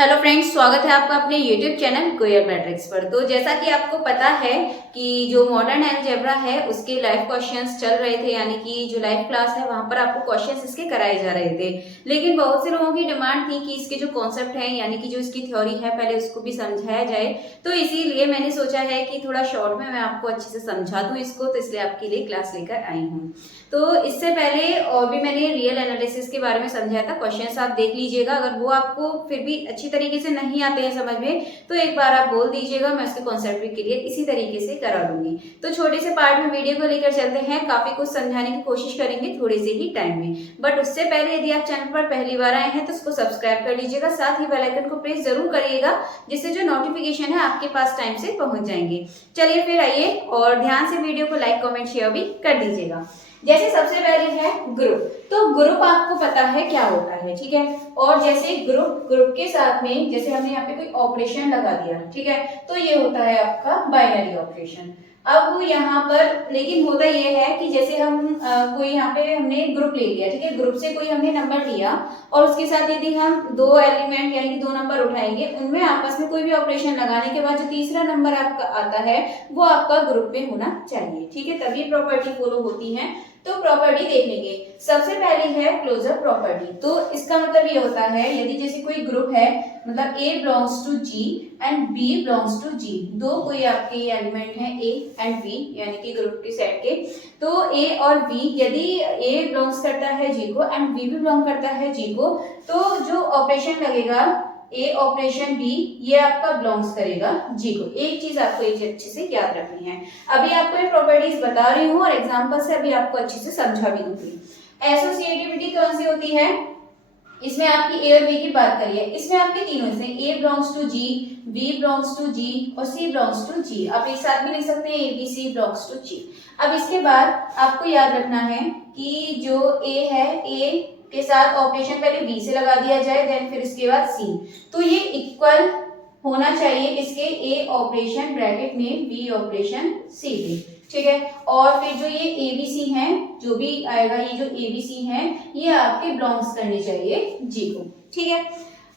Hello friends, स्वागत है आपका अपने यूट्यूब चैनल कोयल मैट्रिक्स पर। तो जैसा कि आपको पता है कि जो मॉडर्न अलजेब्रा है उसके लाइव क्वेश्चंस चल रहे थे, यानी कि जो लाइव क्लास है वहां पर आपको क्वेश्चंस इसके कराए जा रहे थे। लेकिन बहुत से लोगों की डिमांड थी कि इसके जो कॉन्सेप्ट है यानी कि जो इसकी थ्योरी है पहले उसको भी समझाया जाए। तो इसीलिए मैंने सोचा है कि थोड़ा शॉर्ट में मैं आपको अच्छे से समझा दूं इसको, तो इसलिए आपके लिए क्लास लेकर आई हूँ। तो इससे पहले और भी मैंने रियल एनालिसिस के बारे में समझाया था, क्वेश्चंस आप देख लीजिएगा। अगर वो आपको फिर भी अच्छी तरीके से नहीं आते हैं समझ में तो एक बार आप बोल दीजिएगा, मैं उसके कॉन्सेप्ट भी क्लियर इसी तरीके से करा दूंगी। तो छोटे से पार्ट में वीडियो को लेकर चलते हैं, काफी कुछ समझाने की कोशिश करेंगे थोड़े से ही टाइम में। बट उससे पहले यदि आप चैनल पर पहली बार आए हैं तो उसको सब्सक्राइब कर लीजिएगा, साथ ही बेल आइकन को प्रेस जरूर करिएगा जिससे जो नोटिफिकेशन है आपके पास टाइम से पहुंच जाएंगे। चलिए फिर आइए और ध्यान से वीडियो को लाइक कमेंट शेयर भी कर दीजिएगा। जैसे सबसे पहले है ग्रुप। तो ग्रुप आपको पता है क्या होता है, ठीक है। और जैसे ग्रुप के साथ में जैसे हमने यहाँ पे कोई ऑपरेशन लगा दिया, ठीक है, तो ये होता है आपका बाइनरी ऑपरेशन। अब यहाँ पर लेकिन होता ये है कि जैसे हम कोई यहाँ पे हमने ग्रुप ले लिया, ठीक है, ग्रुप से कोई हमने नंबर लिया और उसके साथ यदि हम दो एलिमेंट यानी कि दो नंबर उठाएंगे, उनमें आपस में कोई भी ऑपरेशन लगाने के बाद जो तीसरा नंबर आपका आता है वो आपका ग्रुप में होना चाहिए, ठीक है, तभी प्रॉपर्टी फॉलो होती है। तो प्रॉपर्टी देख लेंगे। सबसे पहले है क्लोजर प्रॉपर्टी। तो इसका मतलब ये होता है यदि जैसे कोई ग्रुप है, मतलब A belongs to G and B belongs to G, दो कोई आपके एलिमेंट हैं A एंड B यानी कि ग्रुप के सेट के, तो A और B यदि A बिलोंग्स करता है G को एंड B भी बिलोंग करता है G को, तो जो ऑपरेशन लगेगा A ऑपरेशन B ये आपका बिलोंग्स करेगा G को। एक चीज आपको एक अच्छे से याद रखनी है। अभी आपको ये प्रॉपर्टीज बता रही हूँ और एग्जांपल से अभी आपको अच्छे से समझा भी दूंगी। एसोसिएटिविटी कौन सी होती है, इसमें आपकी A और B की बात करिए, इसमें आपके तीनों इसमें A belongs to G, B belongs to G और C बिलोंग्स टू G। आप एक साथ में लिख सकते हैं A B C belongs to G। अब इसके बाद आपको याद रखना है कि जो A है, A के साथ ऑपरेशन पहले B से लगा दिया जाए, देन फिर इसके बाद C। तो ये इक्वल होना चाहिए इसके A ऑपरेशन ब्रैकेट में B ऑपरेशन C में, ठीक है। और फिर जो ये ABC है, जो भी आएगा ये जो ABC है ये आपके बिलोंग्स करने चाहिए G को, ठीक है।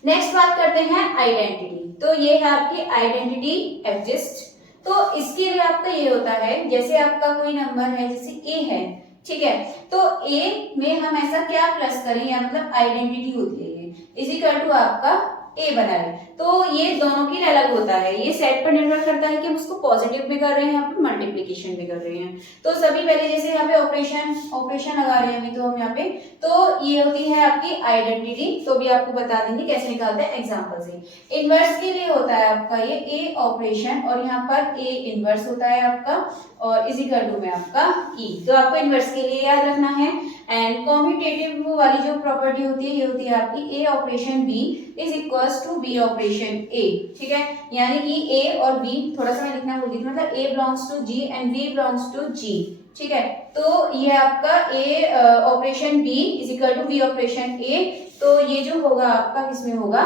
नेक्स्ट बात करते हैं आइडेंटिटी। तो ये है आपकी आइडेंटिटी एग्जिस्ट। तो इसके लिए आपका ये होता है जैसे आपका कोई नंबर है, जैसे A है, ठीक है, तो A में हम ऐसा क्या प्लस करें या मतलब आइडेंटिटी होती है ये इज इक्वल टू आपका A बनाए, तो ये दोनों की अलग होता है। ये सेट पर निर्भर करता है कि हम उसको पॉजिटिव भी कर रहे हैं या फिर मल्टीप्लिकेशन भी कर रहे हैं। तो सभी पहले जैसे यहाँ पे ऑपरेशन लगा रहे हैं अभी तो हम यहाँ पे, तो ये होती है आपकी आइडेंटिटी। तो भी आपको बता देंगे कैसे निकालते हैं एग्जाम्पल से। इनवर्स के लिए होता है आपका ये A ऑपरेशन और यहाँ पर A इनवर्स होता है आपका और इज इक्वल टू में आपका E। तो आपको इनवर्स के लिए याद रखना है। एंड कॉम्यूटेटिव वाली जो प्रॉपर्टी होती है ये होती है आपकी A operation B is equals to B operation A, ठीक है, यानी कि A और B थोड़ा सा मैं लिखना भूल गई थी, मतलब A belongs to G and B belongs to G, ठीक है। तो ये आपका A operation B is equal to B operation A। तो ये जो होगा आपका किसमें होगा,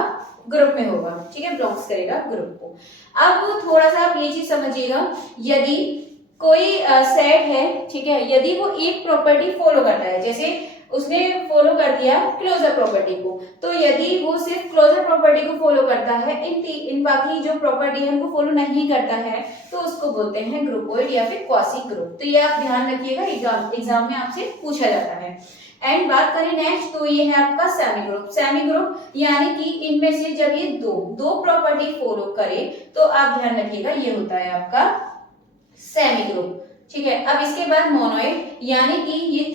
ग्रुप में होगा, ठीक है, बिलोंग्स करेगा ग्रुप को। अब थोड़ा सा आप ये चीज समझिएगा, यदि कोई सेट है, ठीक है, यदि वो एक प्रॉपर्टी फॉलो करता है, जैसे उसने फॉलो कर दिया क्लोजर प्रॉपर्टी को, तो यदि वो सिर्फ क्लोजर प्रॉपर्टी को फॉलो करता है, इन बाकी जो प्रॉपर्टी है उनको फॉलो नहीं करता है, तो उसको बोलते हैं ग्रुपोइड या फिर क्वासी ग्रुप। तो ये आप ध्यान रखिएगा, एग्जाम में आपसे पूछा जाता है। एंड बात करें नेक्स्ट, तो ये है आपका सेमी ग्रुप। सेमी ग्रुप यानी कि इनमें से जब ये दो प्रॉपर्टी फॉलो करे तो आप ध्यान रखिएगा ये होता है आपका सेमी ग्रुप, ठीक है। अब इसके बाद मोनोइड यानी कि ये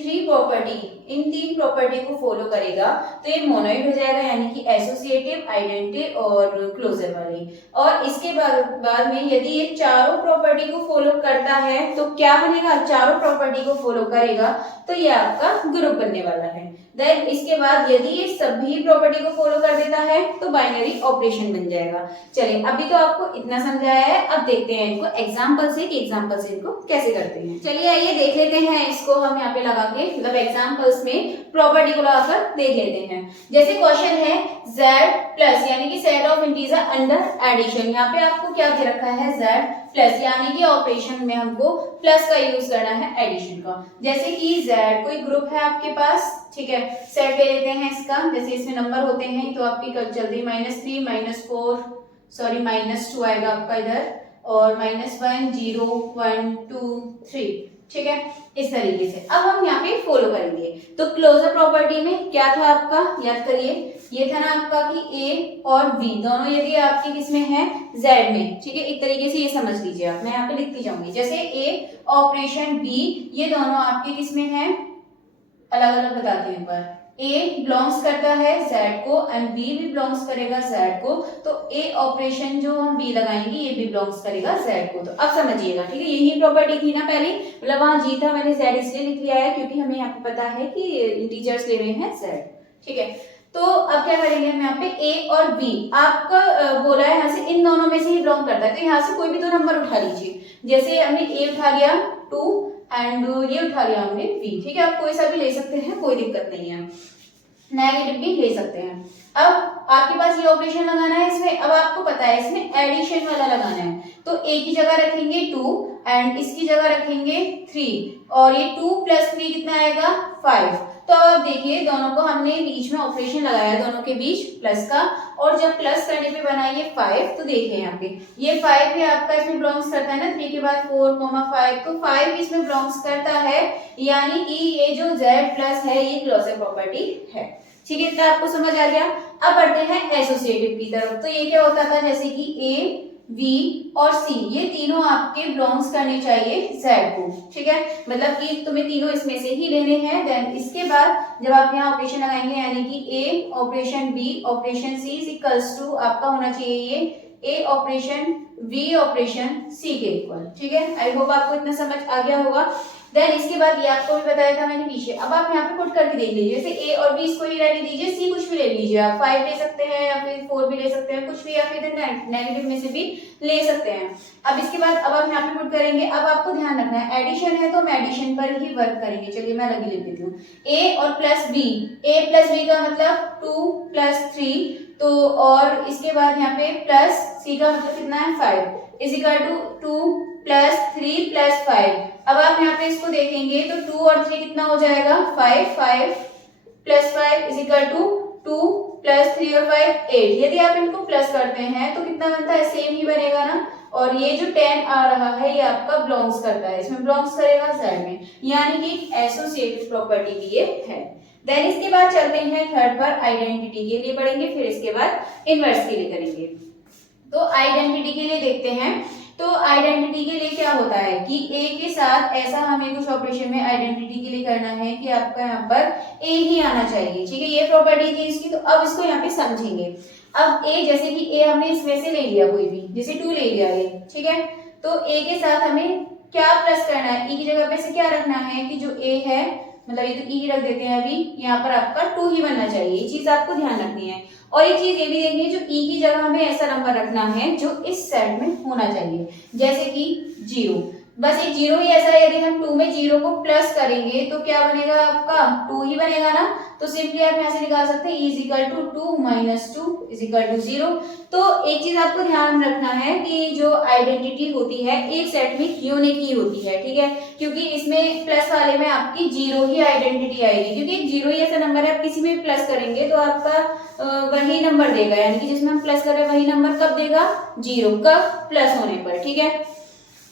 इन तीन प्रॉपर्टी को फॉलो करेगा तो ये मोनोइड हो जाएगा, यानी कि एसोसिएटिव, आइडेंटिटी और क्लोजर वाली। और इसके बाद में यदि ये चारों प्रॉपर्टी को फॉलो करता है तो क्या बनेगा, चारों प्रॉपर्टी को फॉलो करेगा तो ये आपका ग्रुप बनने वाला है। देन इसके बाद यदि ये सभी प्रॉपर्टी को फॉलो कर देता है तो बाइनरी ऑपरेशन बन जाएगा। चलिए अभी तो आपको इतना समझाया है, अब देखते हैं इनको एग्जांपल से कि एग्जांपल से इनको कैसे करते हैं। चलिए आइए देख लेते हैं इसको हम यहाँ पे लगा के, मतलब एग्जांपल्स में प्रॉपर्टी को लगाकर देख लेते हैं। जैसे क्वेश्चन है z प्लस यानी कि set of integer under addition, यहाँ पे आपको क्या दे रखा है z प्लस, यानी कि ऑपरेशन में हमको प्लस का यूज करना है एडिशन का। जैसे कि z कोई ग्रुप है आपके पास, ठीक है, सेट ले लेते हैं इसका, जैसे इसमें नंबर होते हैं तो आपकी कल जल्दी -3 -4 सॉरी -2 आएगा आपका इधर, और -1 0 1 2 3, ठीक है, इस तरीके से। अब हम यहाँ पे फॉलो करेंगे। तो क्लोजर प्रॉपर्टी में क्या था आपका, याद करिए, ये था ना आपका कि A और B दोनों यदि आपके किसमें है, Z में, ठीक है। एक तरीके से ये समझ लीजिए आप, मैं यहाँ पे लिखती जाऊंगी, जैसे A ऑपरेशन B ये दोनों आपके किसमें है, अलग अलग बताती हूँ एक बार। A बिलोंग्स करता है Z को एंड B भी बिलोंग्स करेगा Z को, तो A ऑपरेशन जो हम B लगाएंगे ये भी बिलोंग्स करेगा Z को। तो अब समझिएगा, ठीक है, यही प्रॉपर्टी थी ना पहले, मतलब वहां G था, मैंने Z इसलिए लिख लिया है क्योंकि हमें यहाँ पे पता है कि इंटीजर्स ले रहे हैं Z, ठीक है। तो अब क्या करेंगे हम यहाँ पे A और B, आपका बोला है यहाँ से इन दोनों में से ही बिलोंग करता है, तो यहाँ से कोई भी दो नंबर उठा लीजिए। जैसे हमने A उठा लिया 2 एंड ये उठा लिया हमने B, ठीक है, आप कोई सा भी ले सकते हैं, कोई दिक्कत नहीं है, नेगेटिव भी ले सकते हैं। अब आपके पास ये ऑपरेशन लगाना है इसमें, अब आपको पता है इसमें एडिशन वाला लगाना है, तो A की जगह रखेंगे 2 एंड इसकी जगह रखेंगे 3, और ये 2 + 3 कितना आएगा 5। तो अब देखिए दोनों को हमने बीच में ऑपरेशन लगाया, दोनों के बीच प्लस का, और जब प्लस करने पे बना ये 5, तो देखिए यहाँ पे ये 5 है आपका, इसमें बिलोंग्स करता है ना 3 के बाद 4, 5, तो 5 इसमें बिलोंग्स करता है, यानी कि ये जो Z+ है ये क्लोजर प्रॉपर्टी है, ठीक है। इतना आपको समझ आ गया। अब बढ़ते हैं एसोसिएटिव की तरफ। तो ये क्या होता था, जैसे कि A B और C ये तीनों आपके बिलोंग्स करने चाहिए Z को, ठीक है, मतलब कि तुम्हें तीनों इसमें से ही लेने हैं। देन इसके बाद जब आप यहाँ ऑपरेशन लगाएंगे, यानी कि A operation B operation C equals to आपका होना चाहिए ये A operation B operation C के इक्वल, ठीक है। आई होप आपको इतना समझ आ गया होगा। देन इसके बाद ये आपको भी बताया था मैंने पीछे, अब आप यहाँ पे पुट करके देख लीजिए, जैसे A और B इसको ही रहने दीजिए, C कुछ भी ले लीजिए, आप 5 ले सकते हैं या फिर 4 भी ले सकते हैं, कुछ भी, या फिर नेगेटिव में से भी ले सकते हैं। अब इसके बाद अब आप यहाँ पे पुट करेंगे। अब आपको ध्यान रखना है एडिशन है तो हम एडिशन पर ही वर्क करेंगे। चलिए मैं अलग ही लिख देती हूँ, A और plus B, A plus B का मतलब 2 + 3, तो और इसके बाद यहाँ पे प्लस C का मतलब कितना है 5 इज इक्वल टू 2 + 3 + 5। अब आप यहाँ पे इसको देखेंगे तो 2 और 3 कितना हो जाएगा 5 + 5 इज इक्वल टू 2 + 3 और 5 8। यदि आप इनको प्लस करते हैं तो कितना बनता है, सेम ही बनेगा ना। और ये जो 10 आ रहा है ये आपका बिलोंग्स करता है, इसमें बिलोंग्स करेगा Z में, यानी कि एसोसिएटिव प्रॉपर्टी की ये है। देन इसके बाद चलते हैं थर्ड पर, आइडेंटिटी के लिए पढ़ेंगे, फिर इसके बाद इनवर्स के लिए करेंगे। तो आइडेंटिटी के लिए देखते हैं। तो आइडेंटिटी के लिए क्या होता है कि A के साथ ऐसा हमें कुछ ऑपरेशन में आइडेंटिटी के लिए करना है कि आपका यहाँ पर A ही आना चाहिए, ठीक है, ये प्रॉपर्टी थी इसकी। तो अब इसको यहाँ पे समझेंगे। अब A, जैसे कि A हमने इसमें से ले लिया कोई भी, जैसे 2 ले लिया ये, ठीक है, तो A के साथ हमें क्या प्लस करना है, E की जगह पे से क्या रखना है कि जो A है, मतलब ये तो E ही रख देते हैं अभी, यहाँ पर आपका 2 ही बनना चाहिए, ये चीज आपको ध्यान रखनी है। और एक चीज ये भी देखनी है, जो E की जगह हमें ऐसा नंबर रखना है जो इस सेट में होना चाहिए, जैसे कि 0, बस एक 0 ही ऐसा है। यदि हम 2 में 0 को प्लस करेंगे तो क्या बनेगा आपका 2 ही बनेगा ना। तो सिंपली आप यहाँ से निकाल सकते हैं E = 2 - 2 = 0। तो एक चीज आपको ध्यान रखना है कि जो आइडेंटिटी होती है एक सेट में यूनिक ही होती है, ठीक है, क्योंकि इसमें प्लस वाले में आपकी 0 ही आइडेंटिटी आएगी, क्योंकि 0 ही ऐसा नंबर है, आप किसी में प्लस करेंगे तो आपका वही नंबर देगा, यानी कि जिसमें हम प्लस कर रहे हैं वही नंबर कब देगा, 0 कब, प्लस होने पर, ठीक है।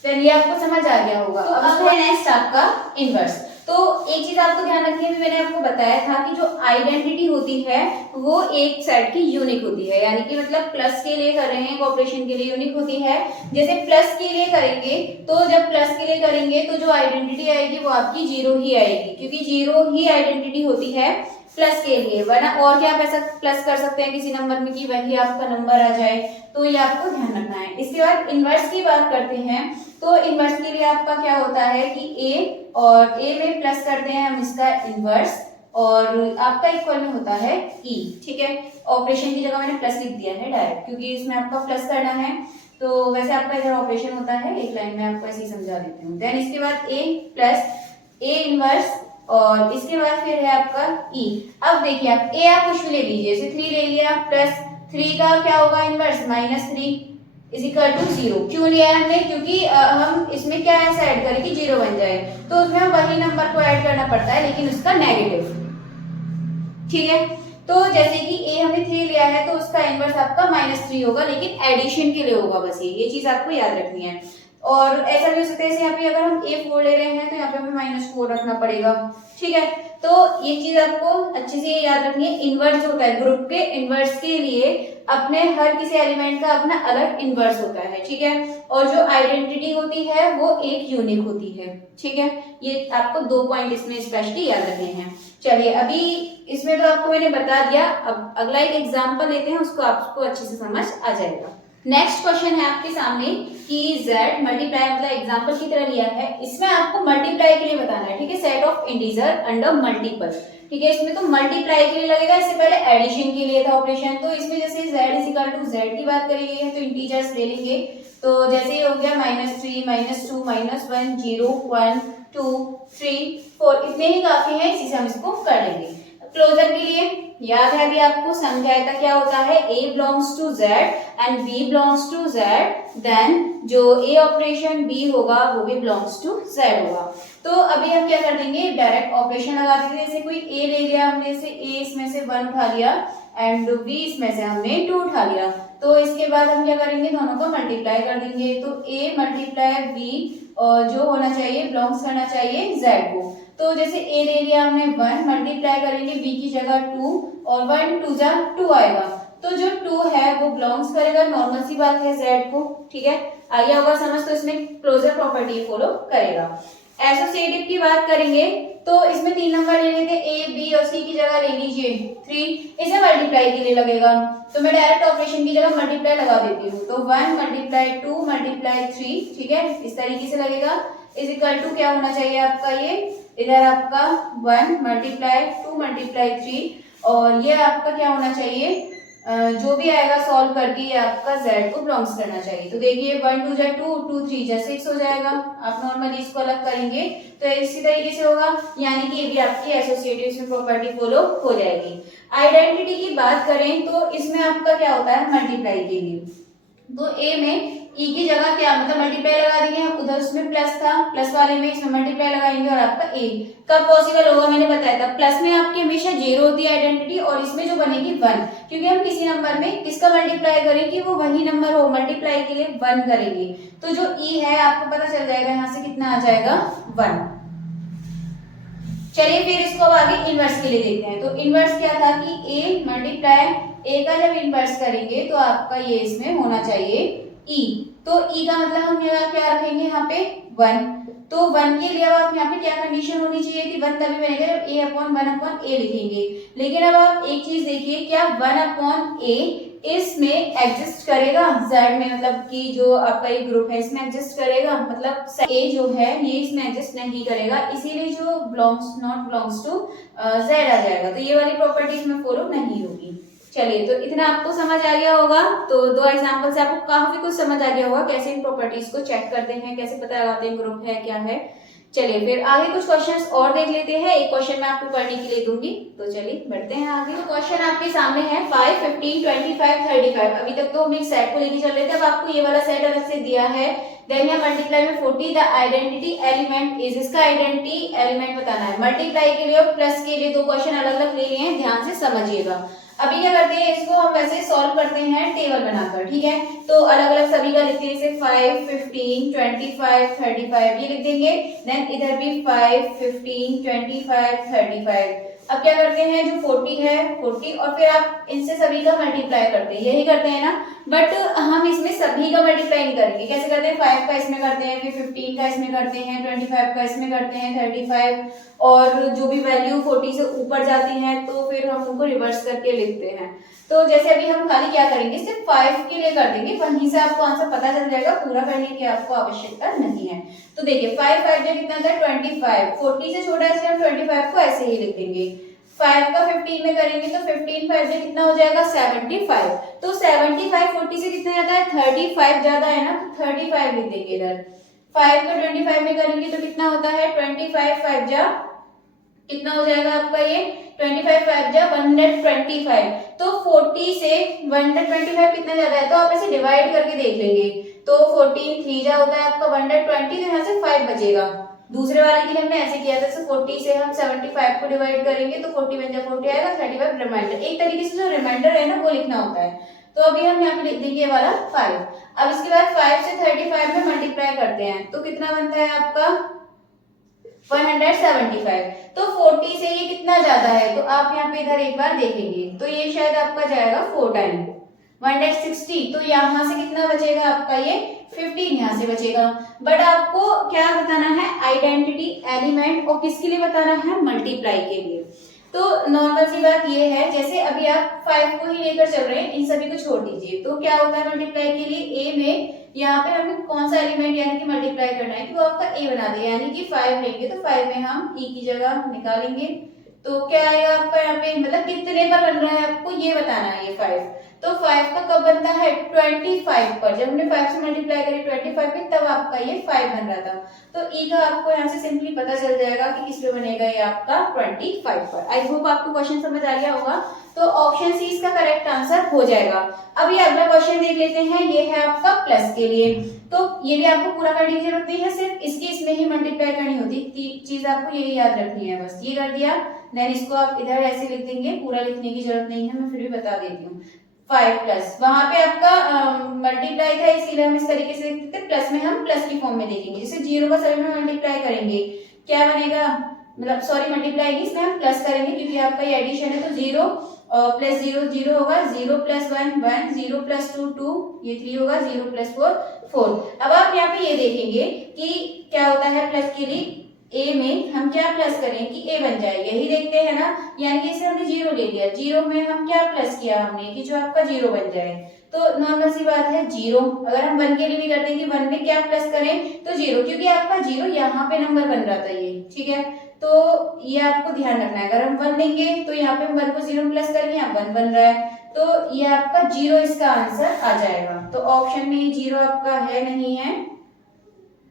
चलिए आपको समझ आ गया होगा। तो अब है नेक्स्ट आपका इनवर्स। तो एक चीज आपको ध्यान रखनी है, मैंने आपको बताया था कि जो आइडेंटिटी होती है वो एक सेट की यूनिक होती है, यानी कि मतलब प्लस के लिए कर रहे हैं ऑपरेशन के लिए यूनिक होती है। जैसे प्लस के लिए करेंगे तो जब प्लस के लिए करेंगे तो जो आइडेंटिटी आएगी वो आपकी 0 ही आएगी, क्योंकि 0 ही आइडेंटिटी होती है प्लस के लिए, वरना और क्या आप ऐसा प्लस कर सकते हैं किसी नंबर में कि वही आपका नंबर आ जाए, तो ये आपको ध्यान रखना है। इसके बाद इनवर्स की बात करते हैं। तो इनवर्स के लिए आपका क्या होता है कि A और A में प्लस करते हैं हम इसका इनवर्स, और आपका इक्वल में होता है E, ठीक है। ऑपरेशन की जगह मैंने प्लस लिख दिया है डायरेक्ट, क्योंकि इसमें आपका प्लस करना है। तो वैसे आपका इधर ऑपरेशन होता है, एक लाइन में आपको ऐसे ही समझा देती हूँ। देन इसके बाद A + A इनवर्स, और इसके बाद फिर है आपका E। अब देखिए आप A आप कुछ भी ले लीजिए, जैसे 3 ले लिया, प्लस 3 का क्या होगा इनवर्स, -3 = 0। क्यों लिया है हमने, क्योंकि हम इसमें क्या ऐसा ऐड करें कि 0 बन जाए, तो उसमें वही नंबर को ऐड करना पड़ता है लेकिन उसका नेगेटिव, ठीक है। तो जैसे कि a हमने 3 लिया है तो उसका इनवर्स आपका -3 होगा, लेकिन एडिशन के लिए होगा बस ये चीज आपको याद रखनी है। और ऐसा भी हो सकता है जैसे यहाँ पे अगर हम a4 ले रहे हैं तो यहाँ पे हमें -4 रखना पड़ेगा। ठीक है, तो ये चीज आपको अच्छे से याद रखनी है। इनवर्स होता है ग्रुप के इनवर्स के लिए अपने हर किसी एलिमेंट का अपना अलग इनवर्स होता है। ठीक है, और जो आइडेंटिटी होती है वो एक यूनिक होती है। ठीक है, ये आपको 2 पॉइंट इसमें स्पेशली याद रखने हैं। चलिए, अभी इसमें तो आपको मैंने बता दिया, अब अगला एक एग्जांपल लेते हैं, उसको आपको अच्छे से समझ आ जाएगा। नेक्स्ट क्वेश्चन है आपके सामने कि z मल्टीप्लाई, मतलब एग्जांपल की तरह लिया है, इसमें आपको मल्टीप्लाई के लिए बताना है। ठीक है, set of integer under multiple. ठीक है, इसमें तो मल्टीप्लाई के लिए लगेगा, इससे पहले एडिशन के लिए था ऑपरेशन। तो इसमें जैसे z is equal to z की बात करी गई है तो इंटीजर्स ले लेंगे। तो जैसे ये हो गया -3 -2 -1 0 1 2 3 4, इतने ही काफी है, इसी से हम इसको कर लेंगे। क्लोजर के लिए याद है अभी आपको, समझाया था क्या होता है, a belongs to z and b belongs to z, then जो a ऑपरेशन b होगा वो भी बिलोंग्स टू z होगा। तो अभी हम क्या कर देंगे, डायरेक्ट ऑपरेशन लगा देंगे। जैसे कोई a ले लिया हमने, जैसे a इसमें से 1 उठा लिया एंड b इसमें से हमने 2 उठा लिया, तो इसके बाद हम क्या करेंगे, दोनों को मल्टीप्लाई कर देंगे। तो a मल्टीप्लाई b जो होना चाहिए बिलोंग्स करना चाहिए z को। तो जैसे a ले लिया हमने 1, मल्टीप्लाई करेंगे b की जगह 2, और 1 2 जा 2 आएगा, तो जो 2 है वो बिलोंग्स करेगा, नॉर्मल सी बात है, z को। ठीक है, आ गया होगा समझ। तो इसमें क्लोजर प्रॉपर्टी फॉलो करेगा। एसोसिएटिव की बात करेंगे तो इसमें 3 नंबर ले लेंगे, a b और c की जगह ले लीजिए 3, इसे मल्टीप्लाई के लिए लगेगा। तो मैं डायरेक्ट ऑपरेशन की जगह मल्टीप्लाई लगा देती हूँ। तो 1 मल्टीप्लाई 2 मल्टीप्लाई 3, ठीक है, इस तरीके से लगेगा। इज इक्वल टू क्या होना चाहिए आपका, ये इधर आपका 1 मल्टीप्लाई 2 मल्टीप्लाई 3, और ये आपका क्या होना चाहिए, जो भी आएगा सॉल्व करके ये आपका z को बिलोंग्स करना चाहिए। तो देखिए 1 2 जा 2 2 3 जा 6 हो जाएगा। आप नॉर्मली इसको अलग करेंगे तो इसी तरीके से होगा, यानी कि ये भी आपकी एसोसिएटिव प्रॉपर्टी फॉलो हो जाएगी। आइडेंटिटी की बात करें तो इसमें आपका क्या होता है, मल्टीप्लाई के लिए तो a में e की जगह क्या, मतलब मल्टीप्लाई लगा देंगे, उधर उसमें प्लस था, प्लस वाले में इसमें मल्टीप्लाई लगाएंगे और आपका a कब पॉसिबल होगा, मैंने बताया था प्लस में आपकी हमेशा 0 होती है आइडेंटिटी, और इसमें जो बनेगी 1, क्योंकि हम किसी नंबर में किसका मल्टीप्लाई करेंगे वो वही नंबर हो, मल्टीप्लाई के लिए 1 करेंगे। तो जो e है आपको पता चल जाएगा यहाँ से कितना आ जाएगा 1। चलिए फिर इसको अब आगे इनवर्स के लिए देखते हैं। तो इनवर्स क्या था कि a मल्टीप्लाई a का जब इनवर्स करेंगे तो आपका ये इसमें होना चाहिए e। तो e का मतलब हम यहाँ क्या रखेंगे, यहाँ पे 1। तो 1 के लिए अब आप यहाँ पे क्या कंडीशन होनी चाहिए कि 1 तभी बनेगा जब a/1/a लिखेंगे। लेकिन अब आप एक चीज देखिए, क्या 1/a इसमें एग्जिस्ट करेगा z में, मतलब कि जो आपका ये ग्रुप है इसमें एग्जिस्ट करेगा, मतलब a जो है ये इसमें एग्जिस्ट नहीं करेगा, इसीलिए जो belongs not belongs to z आ जाएगा। तो ये वाली प्रॉपर्टी इसमें फॉलो नहीं होगी। चलिए, तो इतना आपको समझ आ गया होगा। तो 2 एग्जांपल से आपको काफी कुछ समझ आ गया होगा, कैसे इन प्रॉपर्टीज को चेक करते हैं, कैसे पता लगाते हैं ग्रुप है क्या है। चलिए फिर आगे कुछ क्वेश्चंस और देख लेते हैं। एक क्वेश्चन मैं आपको पढ़ने के लिए दूंगी, तो चलिए बढ़ते हैं आगे। तो क्वेश्चन आपके सामने है 5 15 25 35। अभी तक तो हम एक सेट को लेके चल रहे थे, अब आपको ये वाला सेट अलग से दिया है। देन यहाँ मल्टीप्लाई में 40 द आइडेंटिटी एलिमेंट इज, इसका आइडेंटिटी एलिमेंट बताना है। मल्टीप्लाई के लिए और प्लस के लिए 2 क्वेश्चन अलग अलग ले लिए हैं, ध्यान से समझिएगा। अभी क्या करते हैं, इसको हम वैसे सॉल्व करते हैं टेबल बनाकर। ठीक है, तो अलग अलग सभी का लिखते हैं, जैसे 5 15 25 35 ये लिख देंगे। देन इधर भी 5 15 25 35। अब क्या करते हैं, जो 40 है 40, और फिर आप इनसे सभी का मल्टीप्लाई करते हैं, यही करते हैं ना। बट हम इसमें सभी का मल्टीप्लाई नहीं करेंगे। कैसे करते हैं, 5 का इसमें करते हैं, फिर 15 का इसमें करते हैं, 25 का इसमें करते हैं, 35, और जो भी वैल्यू 40 से ऊपर जाती है तो फिर हम उनको रिवर्स करके लिखते हैं। तो जैसे अभी हम खाली क्या करेंगे, सिर्फ 5 के लिए कर देंगे, वहीं से आपको आंसर पता चल जाएगा, पूरा करने की आपको आवश्यकता नहीं है। तो देखिए 5 5 जो कितना था 25, 40 से छोटा है इसलिए हम 25 को ऐसे ही लिख देंगे। 5 का 15 में करेंगे तो 15 5 में कितना हो जाएगा 75। तो 75 40 से कितना जाता है 35 ज्यादा है ना, तो 35 लिख देंगे इधर। 5 को 25 में करेंगे तो कितना होता है 25 5 जा कितना हो जाएगा आपका ये 25 5 जा 125। तो 40 से 125 कितना ज्यादा है, तो आप ऐसे डिवाइड करके देख लेंगे। तो 14 3 जा होता है आपका 120, तो यहाँ से 5 बचेगा। दूसरे वाले के लिए हमने ऐसे किया था, 40 से हम 75 को डिवाइड करेंगे तो 40 बन जाए 40 आएगा, 35 रिमाइंडर। एक तरीके से जो रिमाइंडर है ना वो लिखना होता है। तो अभी हम यहाँ पे लिख देंगे वाला 5। अब इसके बाद 5 से 35 में मल्टीप्लाई करते हैं तो कितना बनता है आपका 175। तो 40 से ये कितना ज्यादा है, तो आप यहाँ पे इधर एक बार देखेंगे तो ये शायद आपका जाएगा 4 टाइम 160। तो यहाँ से कितना बचेगा आपका ये 15 यहाँ से बचेगा। बट आपको क्या बताना है, आइडेंटिटी एलिमेंट, और किसके लिए बताना है, मल्टीप्लाई के लिए। तो नॉर्मल सी बात ये है, जैसे अभी आप 5 को ही लेकर चल रहे हैं, इन सभी को छोड़ दीजिए। तो क्या होता है मल्टीप्लाई के लिए, ए में यहाँ पे हमें कौन सा एलिमेंट यानी कि मल्टीप्लाई करना है कि वो आपका ए बना दे, यानी कि 5 लेंगे तो 5 में हम ई की जगह निकालेंगे तो क्या आएगा आपका यहाँ पे, मतलब कितने पर बन रहा है आपको ये बताना है ये 5। तो 5 का कब बनता है 25 पर, जब हमने 5 से मल्टीप्लाई करी 25 में तब आपका ये 5 बन रहा था। तो ई का आपको यहाँ से सिंपली पता चल जाएगा कि किस पे बनेगा ये आपका 25 पर। आई होप आपको क्वेश्चन समझ आ गया होगा। तो ऑप्शन सी इसका करेक्ट आंसर हो जाएगा। अब ये अगला क्वेश्चन देख लेते हैं, ये है आपका प्लस के लिए। तो ये भी आपको पूरा करने की जरूरत नहीं है, सिर्फ इसके इसमें ही मल्टीप्लाई करनी होती चीज, आपको यही याद रखनी है बस। ये कर दिया, देन इसको आप इधर ऐसे लिख देंगे, पूरा लिखने की जरूरत नहीं है, मैं फिर भी बता देती हूँ। 5 प्लस, वहां पे आपका मल्टीप्लाई था इसीलिए हम इस तरीके से लिखते थे, प्लस में हम प्लस की फॉर्म में देखेंगे। जैसे 0 का सभी में मल्टीप्लाई करेंगे क्या बनेगा, मतलब सॉरी मल्टीप्लाई नहीं, इसमें हम प्लस करेंगे क्योंकि आपका ये एडिशन है। तो 0 प्लस 0 0 होगा, 0 प्लस 1 1, 0 प्लस 2 2, ये 3 होगा, 0 प्लस 4 4। अब आप यहाँ पे ये देखेंगे कि क्या होता है प्लस के लिए, ए में हम क्या प्लस करें कि ए बन जाए, यही देखते हैं ना, यानी कि इसे हमने 0 ले लिया, 0 में हम क्या प्लस किया हमने कि जो आपका 0 बन जाए। तो नॉर्मल सी बात है 0, अगर हम 1 के लिए भी करते हैं कि 1 में क्या प्लस करें तो 0, क्योंकि आपका 0 यहाँ पे नंबर बन रहा था ये, ठीक है। तो ये आपको ध्यान रखना है, अगर हम 1 लेंगे तो यहाँ पे हम 1 को 0 में प्लस करेंगे, यहाँ 1 बन रहा है, तो ये आपका 0 इसका आंसर आ जाएगा। तो ऑप्शन में 0 आपका है नहीं है,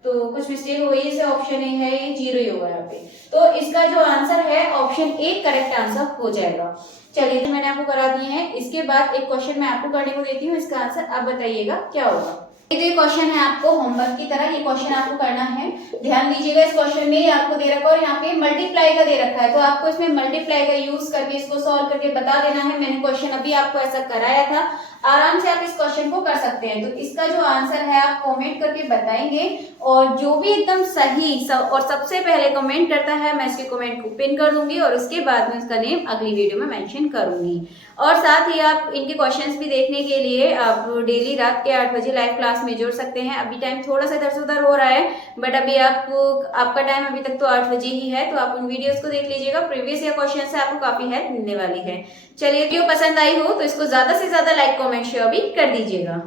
तो कुछ मिस्टेक हो गई, इसे ऑप्शन ए है, ये 0 ही होगा यहाँ पे। तो इसका जो आंसर है ऑप्शन ए करेक्ट आंसर हो जाएगा। चलिए तो मैंने आपको करा दिए हैं, इसके बाद एक क्वेश्चन मैं आपको करने को देती हूँ, इसका आंसर आप बताइएगा क्या होगा। ये क्वेश्चन है आपको होमवर्क की तरह, ये क्वेश्चन आपको करना है, ध्यान दीजिएगा। इस क्वेश्चन में आपको दे रखा है और यहाँ पे मल्टीप्लाई का दे रखा है, तो आपको इसमें मल्टीप्लाई का यूज करके इसको सॉल्व करके बता देना है। मैंने क्वेश्चन अभी आपको ऐसा कराया था, आराम से आप इस क्वेश्चन को कर सकते हैं। तो इसका जो आंसर है आप कमेंट करके बताएंगे, और जो भी एकदम सही और सबसे पहले कमेंट करता है मैं इसके कमेंट को पिन कर दूंगी और उसके बाद में उसका नेम अगली वीडियो में मेंशन करूंगी। और साथ ही आप इनके क्वेश्चंस भी देखने के लिए आप डेली रात के 8 बजे लाइव क्लास में जुड़ सकते हैं। अभी टाइम थोड़ा सा इधर से उधर हो रहा है, बट अभी आपका टाइम अभी तक तो 8 बजे ही है, तो आप उन वीडियोस को देख लीजिएगा। प्रीवियस ईयर क्वेश्चन से आपको काफी हेल्प मिलने वाली है। चलिए वीडियो पसंद आई हो तो इसको ज्यादा से ज्यादा लाइक कमेंट शेयर भी कर दीजिएगा।